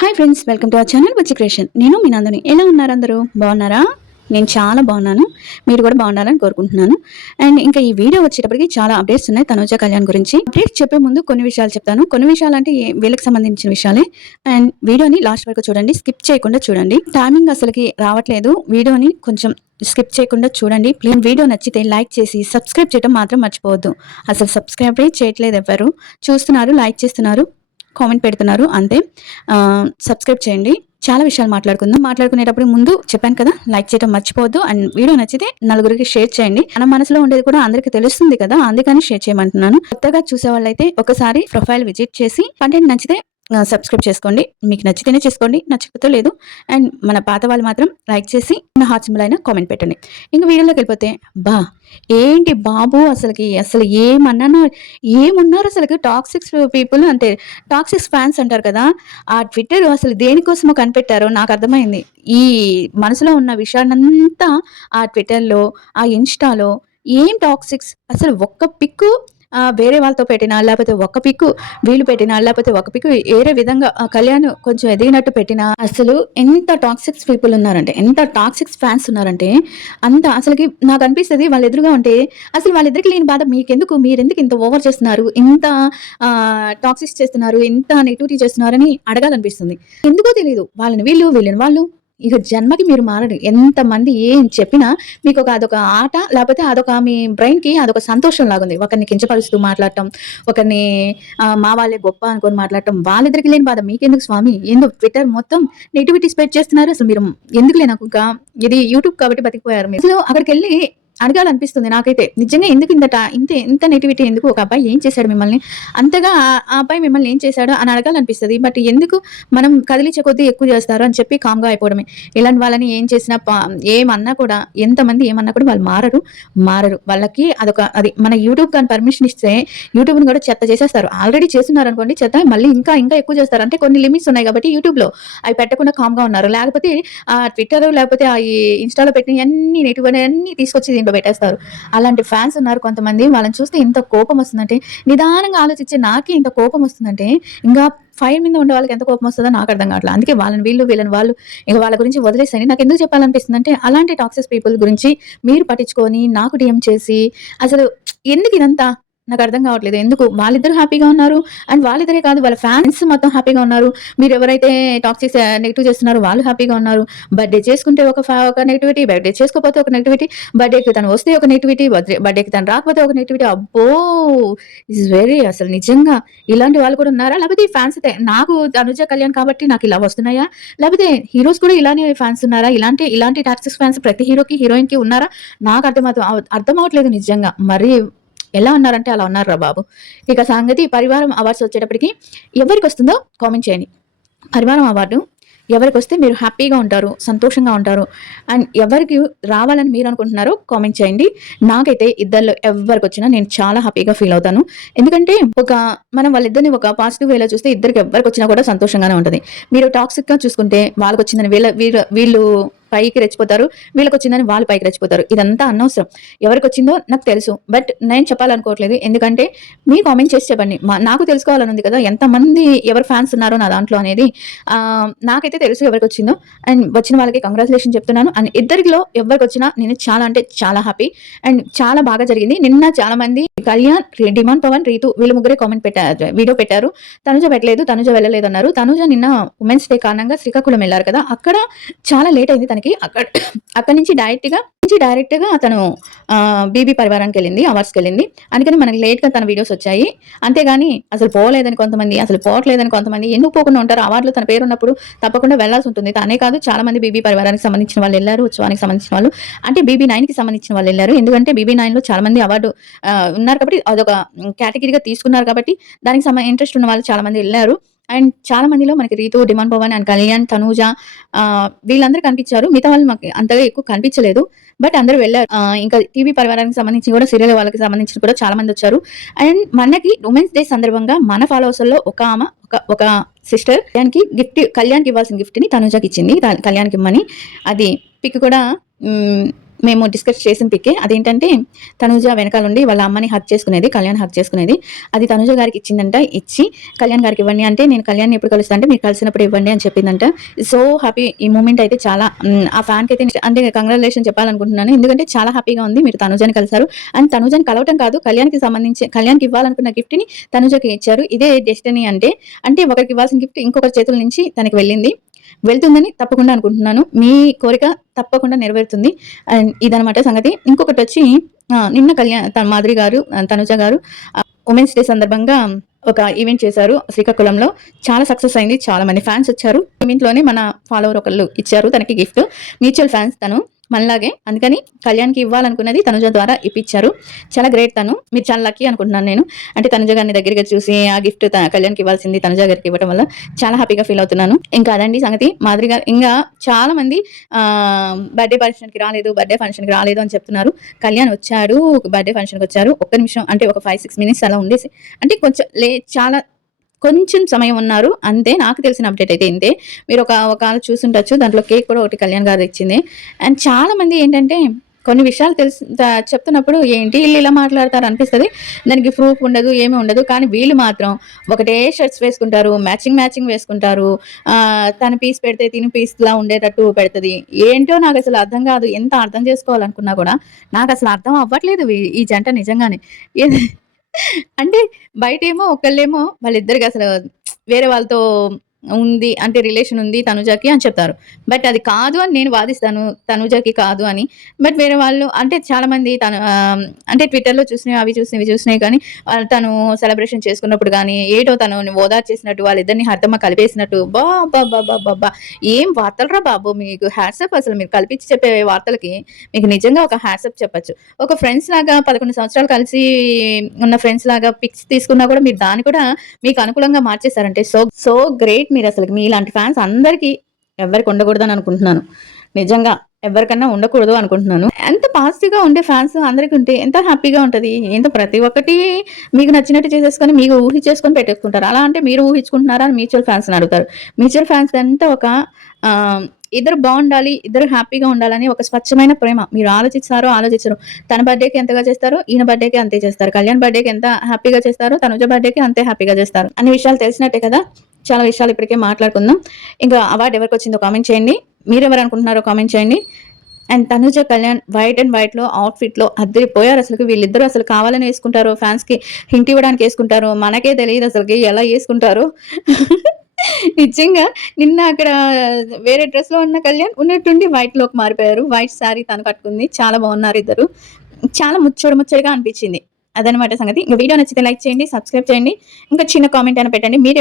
Hi friends, welcome to our channel Bujji creation. నేను మీ నందిని. ఎలా ఉన్నారు అందరూ? బాగున్నారా? నేను చాలా బాగున్నాను. మీరు కూడా బాగుండాలని కోరుకుంటున్నాను. అండ్ ఇంకా ఈ వీడియో వచ్చేటప్పటికి చాలా అప్డేట్స్ ఉన్నాయి తనూజ కళ్యాణ్ గురించి. అప్డేట్స్ చెప్పే ముందు కొన్ని విషయాలు చెప్తాను. కొన్ని విషయాలు అంటే వీళ్ళకి సంబంధించిన విషయాలే. అండ్ వీడియోని లాస్ట్ వరకు చూడండి, స్కిప్ చేయకుండా చూడండి. టైమింగ్ అసలుకి రావట్లేదు. వీడియోని కొంచెం స్కిప్ చేయకుండా చూడండి ప్లీజ్. వీడియో నచ్చితే లైక్ చేసి సబ్స్క్రైబ్ చేయడం మాత్రం మర్చిపోవద్దు. అసలు సబ్స్క్రైబ్ చేయట్లేదు ఎవరు. చూస్తున్నారు, లైక్ చేస్తున్నారు, కామెంట్ పెడుతున్నారు అంతే. సబ్స్క్రైబ్ చేయండి. చాలా విషయాలు మాట్లాడుకుందాం. మాట్లాడుకునేటప్పుడు ముందు చెప్పాను కదా, లైక్ చేయడం మర్చిపోవద్దు. అండ్ వీడియో నచ్చితే నలుగురికి షేర్ చేయండి. మన మనసులో ఉండేది కూడా అందరికి తెలుస్తుంది కదా, అందుకని షేర్ చేయమంటున్నాను. కొత్తగా చూసే వాళ్ళైతే ఒకసారి ప్రొఫైల్ విజిట్ చేసి కంటెంట్ నచ్చితే సబ్స్క్రైబ్ చేసుకోండి. మీకు నచ్చితేనే చేసుకోండి, నచ్చకపోతే లేదు. అండ్ మన పాత వాళ్ళు మాత్రం లైక్ చేసి నా హార్ట్ సింబల్ అయినా కామెంట్ పెట్టండి. ఇంకా వీడియోలోకి వెళ్ళిపోతే, ఏంటి బాబు అసలు ఏమున్నారు అసలు టాక్సిక్స్ పీపుల్ అంటే టాక్సిక్స్ ఫ్యాన్స్ అంటారు కదా, ఆ ట్విట్టర్ అసలు దేనికోసమో కనిపెట్టారో నాకు అర్థమైంది. ఈ మనసులో ఉన్న విషయాన్నంతా ఆ ట్విట్టర్లో, ఆ ఇన్స్టాలో ఏం టాక్సిక్స్ అసలు ఒక్క పిక్కు వేరే వాళ్ళతో పెట్టినా, లేకపోతే ఒక పిక్కు వీళ్ళు పెట్టినా, లేకపోతే ఒక పిక్కు వేరే విధంగా కళ్యాణ్ కొంచెం ఎదిగినట్టు పెట్టినా, అసలు ఎంత టాక్సిక్స్ పీపుల్ ఉన్నారంటే, ఎంత టాక్సిక్స్ ఫ్యాన్స్ ఉన్నారంటే అంత అసలుకి నాకు అనిపిస్తుంది. వాళ్ళ ఎదురుగా ఉంటే అసలు వాళ్ళిద్దరికి లేని బాధ మీకెందుకు, మీరెందుకు ఇంత ఓవర్ చేస్తున్నారు, ఇంత టాక్సిక్స్ చేస్తున్నారు, ఇంత నెగిటివిటీ చేస్తున్నారని అడగాలనిపిస్తుంది. ఎందుకో తెలియదు. వాళ్ళని వీళ్ళని వాళ్ళు ఇక జన్మకి మీరు మారడు. ఎంతమంది ఏం చెప్పినా మీకు అదొక ఆట, లేకపోతే అదొక మీ బ్రెయిన్కి అదొక సంతోషం లాగుంది. ఒకరిని కించపరుస్తూ మాట్లాడటం, ఒకరిని మా వాళ్ళే గొప్ప అనుకొని మాట్లాడటం. వాళ్ళిద్దరికి లేని బాధ మీకెందుకు స్వామి? ఎందుకు ట్విట్టర్ మొత్తం నెగిటివిటీ స్ప్రెడ్ చేస్తున్నారు? అసలు మీరు ఎందుకు లేనాక ఇది యూట్యూబ్ కాబట్టి బతికిపోయారు మీరు. అసలు అక్కడికి వెళ్ళి అడగాలనిపిస్తుంది నాకైతే. నిజంగా ఎందుకు ఇంత నెగిటివిటీ ఎందుకు? ఒక అబ్బాయి ఏం చేశాడు మిమ్మల్ని అంతగా? ఆ అబ్బాయి మిమ్మల్ని ఏం చేశాడు అని అడగాలనిపిస్తుంది. బట్ ఎందుకు మనం కదిలించే కొద్దీ ఎక్కువ చేస్తారు అని చెప్పి కామ్గా అయిపోవడమే. ఇలాంటి వాళ్ళని ఏం చేసినా ఏమన్నా కూడా, ఎంతమంది ఏమన్నా కూడా వాళ్ళు మారరు. వాళ్ళకి అది మన యూట్యూబ్ కానీ పర్మిషన్ ఇస్తే యూట్యూబ్ని కూడా చెత్త చేసేస్తారు. ఆల్రెడీ చేస్తున్నారు అనుకోండి చెత్త, మళ్ళీ ఇంకా ఎక్కువ చేస్తారు. అంటే కొన్ని లిమిట్స్ ఉన్నాయి కాబట్టి యూట్యూబ్లో అవి పెట్టకుండా కామ్గా ఉన్నారు. లేకపోతే ఆ ట్విట్టర్, లేకపోతే ఆ ఇన్స్టాలో పెట్టిన అన్ని నెగిటివ్ అన్ని తీసుకొచ్చి దీంట్లో పెట్టేస్తారు. అలాంటి ఫ్యాన్స్ ఉన్నారు కొంతమంది. వాళ్ళని చూస్తే ఇంత కోపం వస్తుందంటే, నిదానంగా ఆలోచించే నాకే ఇంత కోపం వస్తుందంటే, ఇంకా ఫైర్ మీద ఉండే వాళ్ళకి ఎంత కోపం వస్తుందో నాకు అర్థం కావట్లేదు. అందుకే వీళ్ళని వాళ్ళు ఇక వాళ్ళ గురించి వదిలేసని నాకు ఎందుకు చెప్పాలనిపిస్తుంది అంటే, అలాంటి టాక్సిక్ పీపుల్ గురించి మీరు పట్టించుకొని నాకు డిఎం చేసి అసలు ఎందుకు ఇదంతా నాకు అర్థం కావట్లేదు. ఎందుకు వాళ్ళిద్దరు హ్యాపీగా ఉన్నారు, అండ్ వాళ్ళిద్దరే కాదు వాళ్ళ ఫ్యాన్స్ మొత్తం హ్యాపీగా ఉన్నారు. మీరు ఎవరైతే టాక్సిక్ నెగిటివ్ చేస్తున్నారో వాళ్ళు హ్యాపీగా ఉన్నారు. బర్త్డే చేసుకుంటే ఒక నెగిటివిటీ, బర్త్డే చేసుకోకపోతే ఒక నెగిటివిటీ, బర్త్డేకి తను వస్తే ఒక నెగిటివిటీ, బర్త్డేకి తను రాకపోతే ఒక నెగిటివిటీ. అబ్బో, ఇస్ వెరీ అసలు నిజంగా ఇలాంటి వాళ్ళు కూడా ఉన్నారా? లేకపోతే ఈ ఫ్యాన్స్ నాకు తనుజ కళ్యాణ్ కాబట్టి నాకు ఇలా వస్తున్నాయా? లేకపోతే హీరోస్ కూడా ఇలానే ఫ్యాన్స్ ఉన్నారా? ఇలాంటి టాక్సిక్ ఫ్యాన్స్ ప్రతి హీరోకి హీరోయిన్ కి ఉన్నారా? నాకు అర్థం అవ్వట్లేదు నిజంగా. మరి ఎలా ఉన్నారంటే అలా ఉన్నారా బాబు. ఇక సంగతి పరివారం అవార్డ్స్ వచ్చేటప్పటికి ఎవరికి వస్తుందో కామెంట్ చేయండి. పరివారం అవార్డు ఎవరికి వస్తే మీరు హ్యాపీగా ఉంటారు, సంతోషంగా ఉంటారు, అండ్ ఎవరికి రావాలని మీరు అనుకుంటున్నారో కామెంట్ చేయండి. నాకైతే ఇద్దరిలో ఎవరికి వచ్చినా నేను చాలా హ్యాపీగా ఫీల్ అవుతాను. ఎందుకంటే మనం వాళ్ళిద్దరిని ఒక పాజిటివ్ వేలో చూస్తే ఇద్దరికి ఎవరికి వచ్చినా కూడా సంతోషంగానే ఉంటుంది. మీరు టాక్సిక్గా చూసుకుంటే వాళ్ళకి వచ్చిందని వీళ్ళు పైకి రెచ్చిపోతారు, వీళ్ళకి వచ్చిందని వాళ్ళు పైకి రెచ్చిపోతారు. ఇదంతా అనవసరం. ఎవరికి వచ్చిందో నాకు తెలుసు, బట్ నేను చెప్పాలనుకోవట్లేదు. ఎందుకంటే మీరు కామెంట్ చేసి చెప్పండి. నాకు తెలుసుకోవాలని ఉంది కదా, ఎంతమంది ఎవరు ఫ్యాన్స్ ఉన్నారో నా దాంట్లో అనేది. నాకైతే తెలుసు ఎవరికి వచ్చిందో, అండ్ వచ్చిన వాళ్ళకి కంగ్రాచులేషన్ చెప్తున్నాను. అండ్ ఇద్దరిలో ఎవరికి వచ్చినా నేను చాలా అంటే చాలా హ్యాపీ, అండ్ చాలా బాగా జరిగింది. నిన్న చాలా మంది కళ్యాణ్, డిమాండ్ పవన్, రీతు వీళ్ళు ముగ్గురే కామెంట్ పెట్టారు, వీడియో పెట్టారు. తనుజ పెట్టలేదు, తనుజ వెళ్ళలేదు అన్నారు. తనుజ నిన్న ఉమెన్స్ డే కారణంగా శ్రీకాకుళం వెళ్ళారు కదా, అక్కడ చాలా లేట్ అయింది తనకి. అక్కడి నుంచి డైరెక్ట్ గా తను బీబీ పరివారానికి వెళ్ళింది, అవార్డ్స్కి వెళ్ళింది. అందుకని మనకి లేట్ గా తన వీడియోస్ వచ్చాయి. అంతేగాని అసలు పోలేదని కొంతమంది, అసలు పోవట్లేదని కొంతమంది. ఎందుకు పోకుండా ఉంటారు? అవార్డులో తన పేరు ఉన్నప్పుడు తప్పకుండా వెళ్లాల్సి ఉంటుంది. తనే కాదు, చాలా మంది బీబీ పరివారానికి సంబంధించిన వాళ్ళు వెళ్ళారు, ఉత్సవానికి సంబంధించిన వాళ్ళు, అంటే BB9 కి సంబంధించిన వాళ్ళు వెళ్ళారు. ఎందుకంటే BB9 లో చాలా మంది అవార్డు ఉన్నారు కాబట్టి అదొక కేటగిరీగా తీసుకున్నారు కాబట్టి దానికి ఇంట్రెస్ట్ ఉన్న వాళ్ళు చాలా మంది వెళ్ళారు. అండ్ చాలా మందిలో మనకి రీతు, డిమాండ్ పవన్, అండ్ కళ్యాణ్, తనూజ వీళ్ళందరూ కనిపించారు. మిగతా వాళ్ళు మాకు అంతగా ఎక్కువ కనిపించలేదు, బట్ అందరూ వెళ్ళారు. ఇంకా టీవీ పరివారానికి సంబంధించి కూడా, సీరియల్ వాళ్ళకి సంబంధించి కూడా చాలా మంది వచ్చారు. అండ్ మనకి ఉమెన్స్ డే సందర్భంగా మన ఫాలోవర్స్ లో ఒక సిస్టర్ కళ్యాణ్కి ఇవ్వాల్సిన గిఫ్ట్ ని తనూజకి ఇచ్చింది. కళ్యాణ్కి ఇమ్మని అది పిక్ కూడా మేము డిస్కస్ చేసిన పిక్కే. అదేంటంటే తనూజ వెనకాలండి వాళ్ళ అమ్మని హగ్ చేసుకునేది, కళ్యాణ్ హగ్ చేసుకునేది. అది తనూజ గారికి ఇచ్చిందంట. ఇచ్చి కళ్యాణ్ గారికి ఇవ్వండి అంటే, నేను కళ్యాణ్‌ని ఎప్పుడు కలుస్తా అంటే, మీరు కలిసినప్పుడు ఇవ్వండి అని చెప్పిందంట. సో హ్యాపీ ఈ మూమెంట్ అయితే చాలా ఆ ఫ్యాన్‌కైతే అంటే కంగ్రాచ్యులేషన్ చెప్పాలనుకుంటున్నాను. ఎందుకంటే చాలా హ్యాపీగా ఉంది. మీరు తనూజని కలిసారు. అండ్ తనూజని కలవటం కాదు, కళ్యాణ్‌కి ఇవ్వాలనుకున్న గిఫ్ట్‌ని తనూజకి ఇచ్చారు. ఇదే డెస్టినీ అంటే. అంటే ఒకరికి ఇవ్వాల్సిన గిఫ్ట్ ఇంకొకరి చేతుల నుంచి తనకి వెళ్ళింది. వెళ్తుందని తప్పకుండా అనుకుంటున్నాను. మీ కోరిక తప్పకుండా నెరవేరుతుంది. అండ్ ఇదనమాట సంగతి. ఇంకొకటొచ్చి నిన్న మాధురి గారు, తనుజ గారు ఉమెన్స్ డే సందర్భంగా ఒక ఈవెంట్ చేశారు శ్రీకాకుళంలో. చాలా సక్సెస్ అయింది. చాలా మంది ఫ్యాన్స్ వచ్చారు. ఈవెంట్‌లోనే మన ఫాలోవర్ ఒకళ్ళు ఇచ్చారు తనకి గిఫ్ట్. మ్యూచువల్ ఫ్యాన్స్ తను. మనలాగే. అందుకని కళ్యాణ్‌కి ఇవ్వాలనుకున్నది తనుజ ద్వారా ఇప్పించారు. చాలా గ్రేట్ తను. మీరు చాలా లక్కీ అనుకుంటున్నాను నేను. అంటే తనుజ గారిని దగ్గరగా చూసి ఆ గిఫ్ట్ కళ్యాణ్‌కి ఇవ్వాల్సింది తనుజ గారికి ఇవ్వడం వల్ల చాలా హ్యాపీగా ఫీల్ అవుతున్నాను. ఇంకా అదండి సంగతి. మాధురి గారు ఇంగా చాలా మంది బర్త్‌డే ఫంక్షన్‌కి రాలేదు అని చెప్తున్నారు. కళ్యాణ్ వచ్చాడు. బర్త్‌డే ఫంక్షన్‌కి వచ్చారు. ఒక్క నిమిషం అంటే ఒక 5, 6 మినిట్స్ అలా ఉండేసి అంటే చాలా కొంచెం సమయం ఉన్నారు అంతే. నాకు తెలిసిన అప్డేట్ అయితే ఇంతే. మీరు ఒక చూసుండొచ్చు. దాంట్లో కేక్ కూడా ఒకటి కళ్యాణ్ గారు ఇచ్చింది. అండ్ చాలా మంది ఏంటంటే కొన్ని విషయాలు చెప్తున్నప్పుడు ఏంటి ఈళ్ళు ఇలా మాట్లాడతారు అనిపిస్తది. దానికి ప్రూఫ్ ఉండదు, ఏమీ ఉండదు. కానీ వీళ్ళు మాత్రం ఒకటే షర్ట్స్ వేసుకుంటారు. మ్యాచింగ్ వేసుకుంటారు. తను పీస్ పెడితే తిను పీస్‌లా ఉండేటట్టు పెడతది. ఏంటో నాకసలు అర్థం కాదు. ఎంత అర్థం చేసుకోవాలనుకున్నా కూడా నాకసలు అర్థం అవ్వట్లేదు ఈ జంట నిజంగానే. అంటే బయటేమో ఒకళ్ళేమో వాళ్ళిద్దరికి అసలు వేరే వాళ్ళతో ఉంది అంటే రిలేషన్ ఉంది తనుజకి అని చెప్తారు. బట్ అది కాదు అని నేను వాదిస్తాను. తనుజకి కాదు అని. బట్ వేరే వాళ్ళు అంటే చాలామంది అంటే ట్విట్టర్‌లో చూసినవి, అవి చూసినవి, ఇవి చూసినవి కానీ తను సెలబ్రేషన్ చేసుకున్నప్పుడు గానీ, ఏటో తనని ఓదార్చేసినట్టు, వాళ్ళిద్దరిని హద్దమ్మ కలిపేసినట్టు అబ్బబ్బబ్బబ్బబ్బా! ఏం వార్తలురా బాబు! మీకు హ్యాట్సాప్ అసలు మీరు కల్పించి చెప్పే వార్తలకి మీకు నిజంగా ఒక హ్యాట్సాప్ చెప్పొచ్చు. ఒక ఫ్రెండ్స్ లాగా 11 సంవత్సరాలు కలిసి ఉన్న ఫ్రెండ్స్ లాగా పిక్స్ తీసుకున్నా కూడా మీరు దాన్ని కూడా మీకు అనుకూలంగా మార్చేసారంటే సో గ్రేట్ మీరసలకి. మీలాంటి ఫ్యాన్స్ అందరికీ ఎవ్వరికి ఉండకూడదని అనుకుంటున్నాను. నిజంగా ఎవరికన్నా ఉండకూడదు అనుకుంటున్నాను. ఎంత పాజిటివ్‌గా ఉండే ఫ్యాన్స్ అందరికి ఉంటే ఎంత హ్యాపీగా ఉంటది. ఏంటో ప్రతి ఒక్కటి మీకు నచ్చినట్టు చేసేసుకొని మీకు ఊహించేసుకొని పెట్టేసుకుంటారు. అలా అంటే మీరు ఊహించుకుంటున్నారా అని మ్యూచువల్ ఫ్యాన్స్‌ని అడుగుతారు. మ్యూచువల్ ఫ్యాన్స్ అంతా ఒక ఇద్దరు బావుండాలి, ఇద్దరు హ్యాపీగా ఉండాలని ఒక స్వచ్ఛమైన ప్రేమ. మీరు ఆలోచించరు. తన బర్త్‌డేకి ఎంతగా చేస్తారో, ఈయన బర్త్‌డేకి అంతే చేస్తారు. కళ్యాణ్ బర్త్‌డేకి ఎంత హ్యాపీగా చేస్తారో, తనుజ బర్త్‌డేకి అంతే హ్యాపీగా చేస్తారు. అన్ని విషయాలు తెలిసినట్టే కదా! చాలా విషయాలు ఇప్పటికే మాట్లాడుకుందాం. ఇంకా అవార్డ్ ఎవరికొచ్చిందో కామెంట్ చేయండి. మీరెవరు అనుకుంటున్నారో కామెంట్ చేయండి. And Tanuja, Kalyan white and వైట్‌లో అవుట్‌ఫిట్‌లో అద్దిరిపోయారు అసలకి. వీళ్ళిద్దరూ అసలు కావాలని యేసుకుంటారో, ఫ్యాన్స్‌కి హింట్ ఇవ్వడానికి యేసుకుంటారో, మనకే తెలీదు అసలకి ఎలా యేసుకుంటారో. నిజంగా నిన్న అక్కడ వేరే డ్రెస్‌లో ఉన్న కళ్యాణ్ ఉన్నట్టుండి వైట్‌లోకి మారిపోయారు. వైట్ శారీ తను కట్టుకుంది. చాలా బాగున్నారు ఇద్దరు. చాలా ముచ్చటగా అనిపించింది. అదనమాట సంగతి. ఇంక వీడియో నచ్చితే లైక్ చేయండి, సబ్స్క్రైబ్ చేయండి. ఇంకా చిన్న కామెంట్ అయినా పెట్టండి. మీరు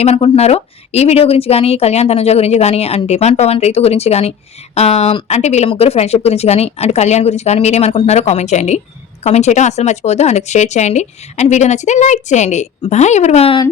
ఏమనుకుంటున్నారో ఈ వీడియో గురించి గానీ, కళ్యాణ్, తనుజ గురించి గానీ, అండ్ డిమాండ్ పవన్, రీతు గురించి గానీ, అంటే వీళ్ళ ముగ్గురు ఫ్రెండ్‌షిప్ గురించి గానీ, అంటే కళ్యాణ్ గురించి కానీ మీరేమనుకుంటున్నారో కామెంట్ చేయండి. కామెంట్ చేయడం అస్సలు మర్చిపోవద్దు. అండ్ షేర్ చేయండి. అండ్ వీడియో నచ్చితే లైక్ చేయండి. Bye everyone.